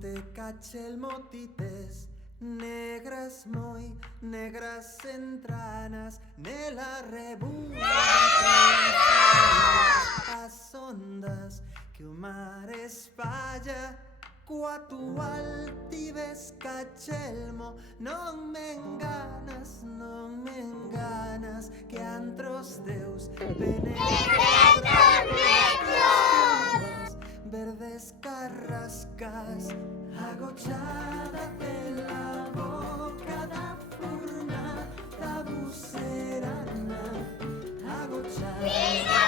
Te cachelmo tites, negras moi, negras entranas, nella rebula as ondas que o mar espalla. Coa tu altives cachelmo, non me enganas, que antros deus verdes carrascas, agochada pela boca da furna da bucerana, agochada.